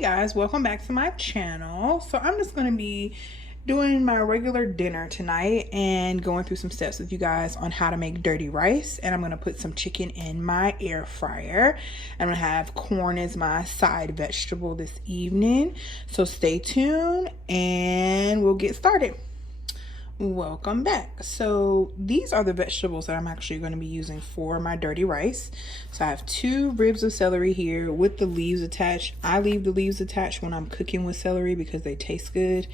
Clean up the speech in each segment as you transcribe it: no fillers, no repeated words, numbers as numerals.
Hey guys, welcome back to my channel. So I'm just going to be doing my regular dinner tonight and going through some steps with you guys on how to make dirty rice. And I'm going to put some chicken in my air fryer. I'm going to have corn as my side vegetable this evening. So stay tuned and we'll get started. Welcome back. So these are the vegetables that I'm actually going to be using for my dirty rice. So I have 2 ribs of celery here with the leaves attached. I leave the leaves attached when I'm cooking with celery because they taste good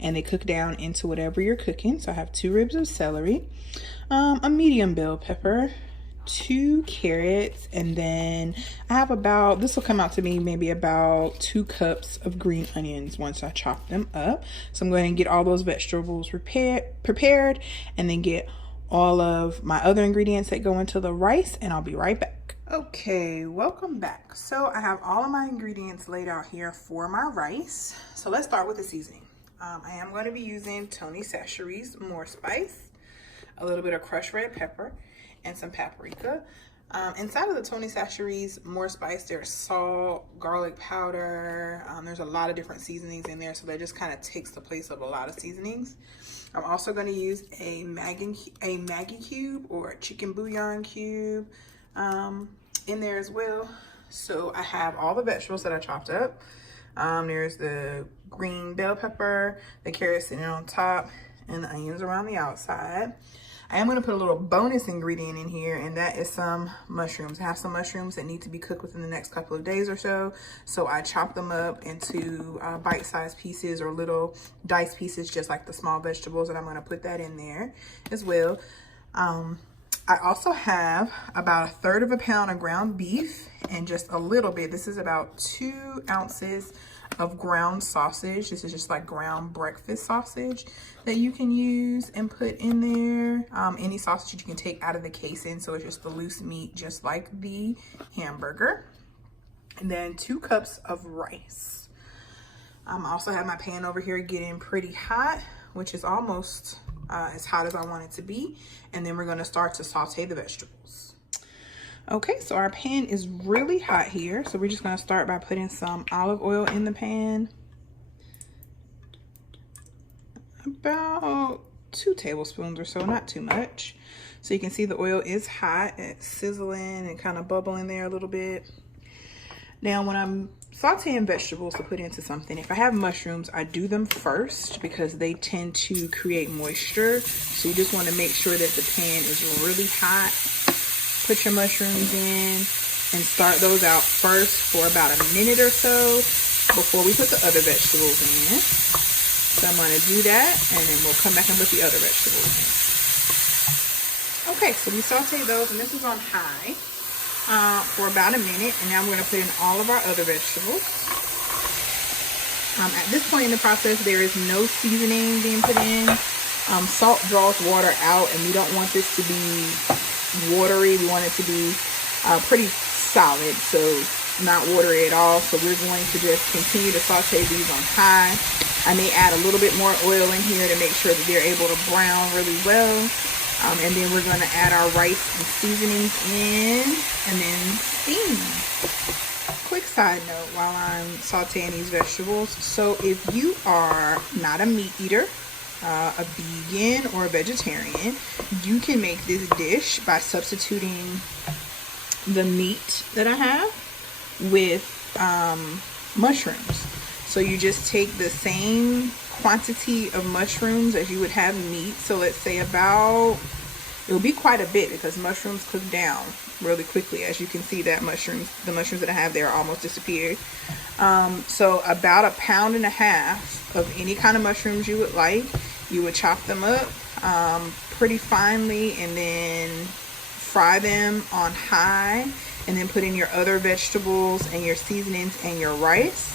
and they cook down into whatever you're cooking. So I have 2 ribs of celery, a medium bell pepper, 2 carrots, and then I have about, this will come out to me maybe about 2 cups of green onions once I chop them up. So I'm going to get all those vegetables prepared and then get all of my other ingredients that go into the rice, and I'll be right back. Okay, welcome back. So I have all of my ingredients laid out here for my rice. So let's start with the seasoning. I am going to be using Tony Chachere's More Spice, a little bit of crushed red pepper, and some paprika. Inside of the Tony Chachere's More Spice, there's salt, garlic powder. There's a lot of different seasonings in there, so that just kind of takes the place of a lot of seasonings. I'm also going to use a Maggi cube or a chicken bouillon cube in there as well. So I have all the vegetables that I chopped up. There's the green bell pepper, the carrots sitting on top, and the onions around the outside. I am going to put a little bonus ingredient in here, and that is some mushrooms. I have some mushrooms that need to be cooked within the next couple of days or so. So I chop them up into bite-sized pieces or little diced pieces, just like the small vegetables, and I'm going to put that in there as well. I also have about 1/3 of a pound of ground beef and just a little bit. This is about 2 ounces of ground sausage. This is just like ground breakfast sausage that you can use and put in there. Any sausage you can take out of the casing, so it's just the loose meat, just like the hamburger. And then 2 cups of rice. I also have my pan over here getting pretty hot, which is almost as hot as I want it to be. And then we're going to start to saute the vegetables. Okay, so our pan is really hot here. So we're just going to start by putting some olive oil in the pan. About 2 tablespoons or so, not too much. So you can see the oil is hot. It's sizzling and kind of bubbling there a little bit. Now, when I'm sauteing vegetables to put into something, if I have mushrooms, I do them first because they tend to create moisture. So you just want to make sure that the pan is really hot. Put your mushrooms in and start those out first for about a minute or so before we put the other vegetables in. So I'm going to do that, and then we'll come back and put the other vegetables in. Okay, so we sauteed those, and this is on high for about a minute, and now I'm going to put in all of our other vegetables. At this point in the process, there is no seasoning being put in. Salt draws water out, and we don't want this to be watery. We want it to be pretty solid, so not watery at all. So we're going to just continue to saute these on high. I may add a little bit more oil in here to make sure that they're able to brown really well. And then we're going to add our rice and seasonings in and then steam. Quick side note while I'm sauteing these vegetables. So if you are not a meat eater, a vegan or a vegetarian, you can make this dish by substituting the meat that I have with mushrooms. So you just take the same quantity of mushrooms as you would have meat. So let's say about, it'll be quite a bit because mushrooms cook down really quickly. As you can see, that the mushrooms that I have there almost disappeared. So about 1.5 pounds of any kind of mushrooms you would like. You would chop them up pretty finely and then fry them on high, and then put in your other vegetables and your seasonings and your rice.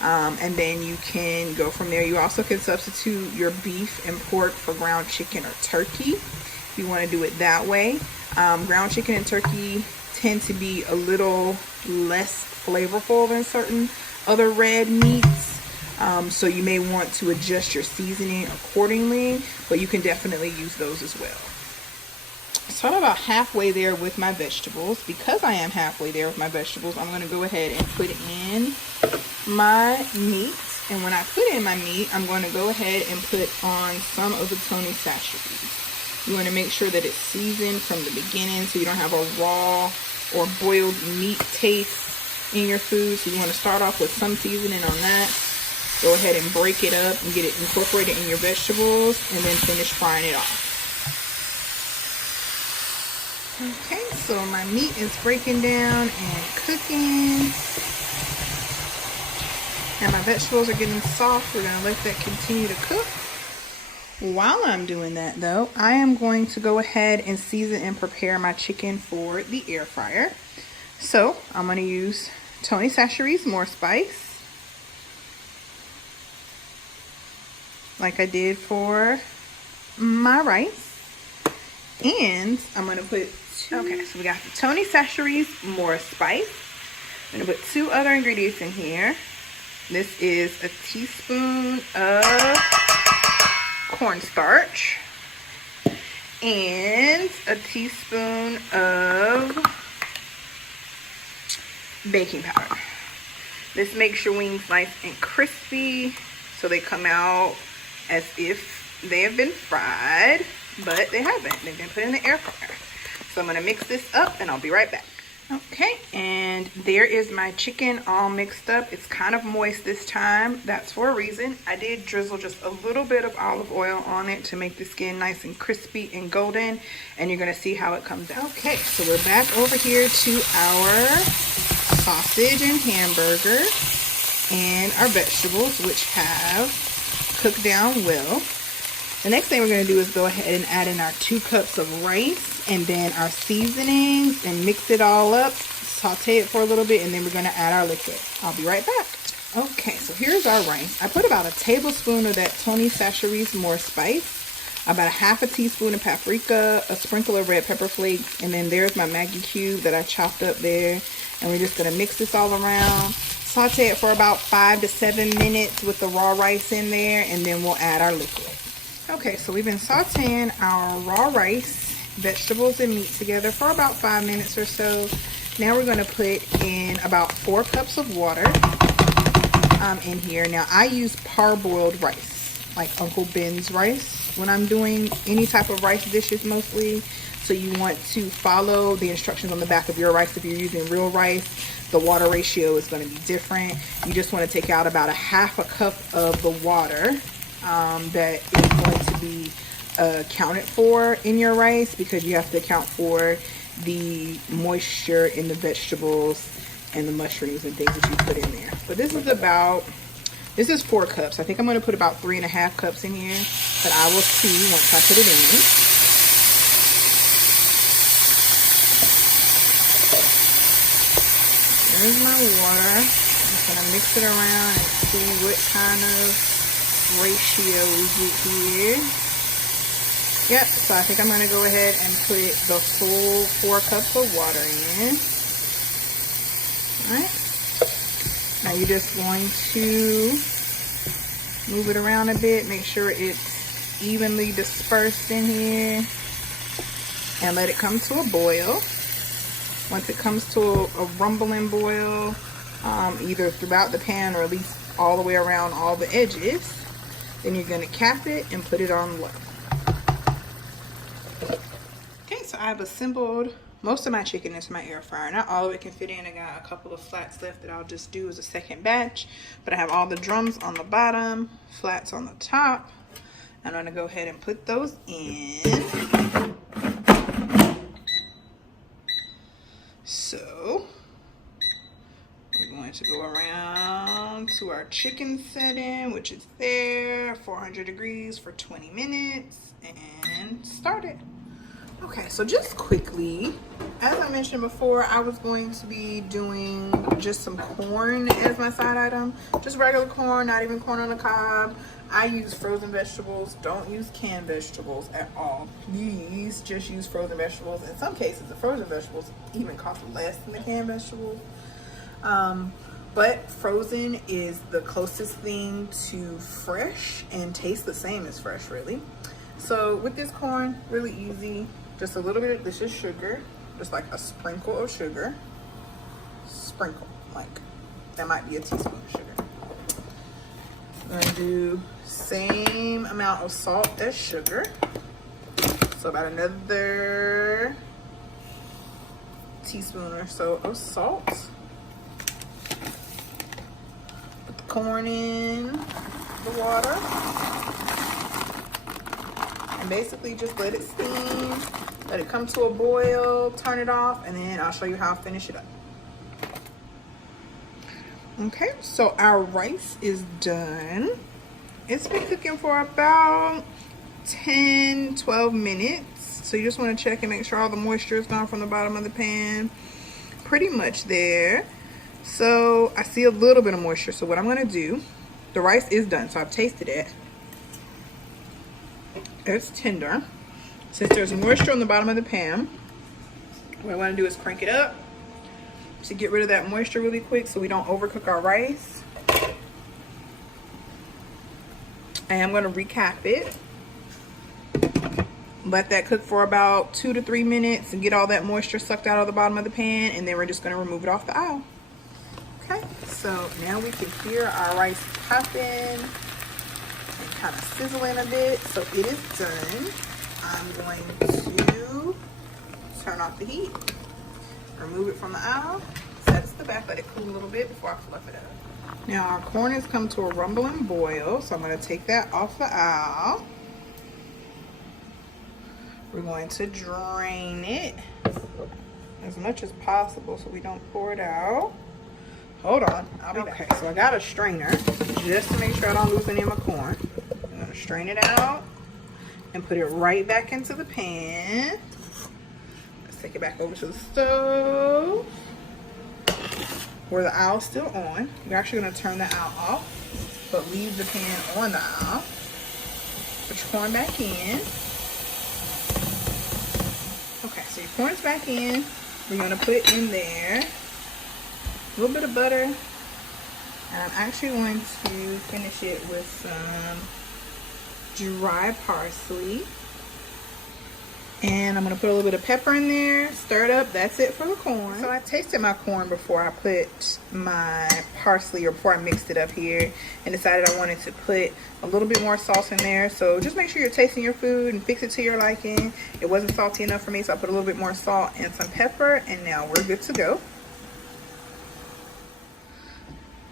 And then you can go from there. You also can substitute your beef and pork for ground chicken or turkey if you want to do it that way. Ground chicken and turkey tend to be a little less flavorful than certain other red meats. So you may want to adjust your seasoning accordingly, but you can definitely use those as well. So I'm about halfway there with my vegetables. Because I am halfway there with my vegetables, I'm going to go ahead and put in my meat. And when I put in my meat, I'm going to go ahead and put on some of the Tony Chachere's. You want to make sure that it's seasoned from the beginning so you don't have a raw or boiled meat taste in your food. So you want to start off with some seasoning on that. Go ahead and break it up and get it incorporated in your vegetables and then finish frying it off. Okay, so my meat is breaking down and cooking. And my vegetables are getting soft. We're going to let that continue to cook. While I'm doing that though, I am going to go ahead and season and prepare my chicken for the air fryer. So I'm going to use Tony Chachere's More Spice, like I did for my rice. And I'm going to put okay, so we got the Tony Chachere's More Spice. I'm going to put 2 other ingredients in here. This is a teaspoon of cornstarch and a teaspoon of baking powder. This makes your wings nice and crispy so they come out as if they have been fried, but they haven't. They've been put in the air fryer. So I'm going to mix this up and I'll be right back. Okay, and there is my chicken all mixed up. It's kind of moist this time. That's for a reason. I did drizzle just a little bit of olive oil on it to make the skin nice and crispy and golden, and you're going to see how it comes out. Okay, so we're back over here to our sausage and hamburger and our vegetables, which have cooked down well. The next thing we're going to do is go ahead and add in our 2 cups of rice and then our seasonings and mix it all up, saute it for a little bit, and then we're going to add our liquid. I'll be right back. Okay, so here's our rice. I put about a tablespoon of that Tony Chachere's More Spice, about a half a teaspoon of paprika, a sprinkle of red pepper flakes, and then there's my Maggi cube that I chopped up there. And we're just going to mix this all around, saute it for about 5 to 7 minutes with the raw rice in there, and then we'll add our liquid. Okay, so we've been sauteing our raw rice, vegetables, and meat together for about 5 minutes or so. Now we're going to put in about 4 cups of water in here. Now I use parboiled rice, like Uncle Ben's rice, when I'm doing any type of rice dishes mostly. So you want to follow the instructions on the back of your rice. If you're using real rice, the water ratio is going to be different. You just want to take out about a half a cup of the water that is going to be accounted for in your rice, because you have to account for the moisture in the vegetables and the mushrooms and things that you put in there. But this is 4 cups. I think I'm going to put about 3.5 cups in here, but I will see once I put it in. There's my water. I'm just going to mix it around and see what kind of ratio we get here. Yep, so I think I'm going to go ahead and put the full 4 cups of water in. Alright. Now you're just going to move it around a bit, make sure it's evenly dispersed in here, and let it come to a boil. Once it comes to a rumbling boil, either throughout the pan or at least all the way around all the edges, then you're going to cap it and put it on low. Okay, so I've assembled most of my chicken into my air fryer. Not all of it can fit in. I got a couple of flats left that I'll just do as a second batch. But I have all the drums on the bottom, flats on the top. I'm going to go ahead and put those in. So we're going to go around to our chicken setting, which is there, 400 degrees for 20 minutes, and start it. Okay, so just quickly, as I mentioned before, I was going to be doing just some corn as my side item. Just regular corn, not even corn on the cob. I use frozen vegetables. Don't use canned vegetables at all. Please just use frozen vegetables. In some cases, the frozen vegetables even cost less than the canned vegetables. But frozen is the closest thing to fresh and tastes the same as fresh, really. So with this corn, really easy. Just a little bit of, this is sugar, just like a sprinkle of sugar. Sprinkle, like that might be a teaspoon of sugar. I'm gonna do same amount of salt as sugar. So about another teaspoon or so of salt. Put the corn in the water. And basically just let it steam. Let it come to a boil, turn it off, and then I'll show you how I finish it up. Okay, so our rice is done. It's been cooking for about 10-12 minutes. So you just want to check and make sure all the moisture is gone from the bottom of the pan. Pretty much there. So I see a little bit of moisture. So what I'm going to do, the rice is done, so I've tasted it. It's tender. Since there's moisture on the bottom of the pan, what I want to do is crank it up to get rid of that moisture really quick so we don't overcook our rice. And I'm going to recap it. Let that cook for about 2 to 3 minutes and get all that moisture sucked out of the bottom of the pan, and then we're just going to remove it off the aisle. Okay, so now we can hear our rice popping and kind of sizzling a bit. So it is done. I'm going to turn off the heat, remove it from the aisle, set it to the back, let it cool a little bit before I fluff it up. Now our corn has come to a rumbling boil, so I'm going to take that off the aisle. We're going to drain it as much as possible so we don't pour it out. Hold on, I'll be back. Okay, so I got a strainer just to make sure I don't lose any of my corn. I'm going to strain it out and put it right back into the pan. Let's take it back over to the stove where the aisle's still on. We're actually going to turn the aisle off, but leave the pan on the aisle. Put your corn back in. Okay, so your corn's back in. We're going to put in there a little bit of butter. And I'm actually going to finish it with some dry parsley. And I'm going to put a little bit of pepper in there, stir it up. That's it for the corn. So I tasted my corn before I put my parsley, or before I mixed it up here, and decided I wanted to put a little bit more salt in there. So just make sure you're tasting your food and fix it to your liking. It wasn't salty enough for me, so I put a little bit more salt and some pepper, and now we're good to go.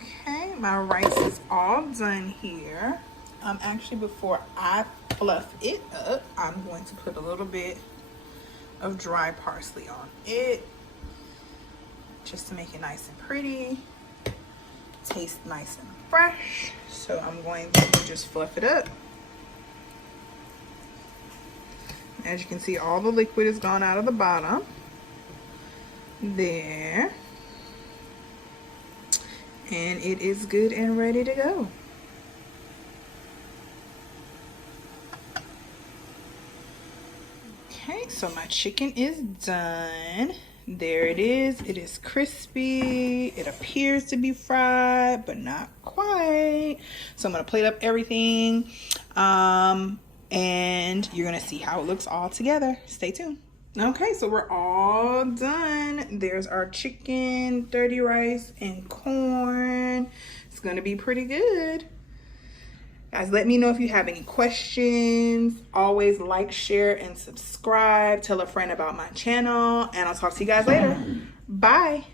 Okay, my rice is all done here. Actually, before I fluff it up, I'm going to put a little bit of dry parsley on it, just to make it nice and pretty, taste nice and fresh. So I'm going to just fluff it up. As you can see, all the liquid is gone out of the bottom there, and it is good and ready to go. Okay, so my chicken is done. There it is. It is crispy. It appears to be fried, but not quite. So I'm going to plate up everything. And you're going to see how it looks all together. Stay tuned. Okay, so we're all done. There's our chicken, dirty rice, and corn. It's going to be pretty good. Guys, let me know if you have any questions. Always like, share, and subscribe. Tell a friend about my channel. And I'll talk to you guys later. Bye.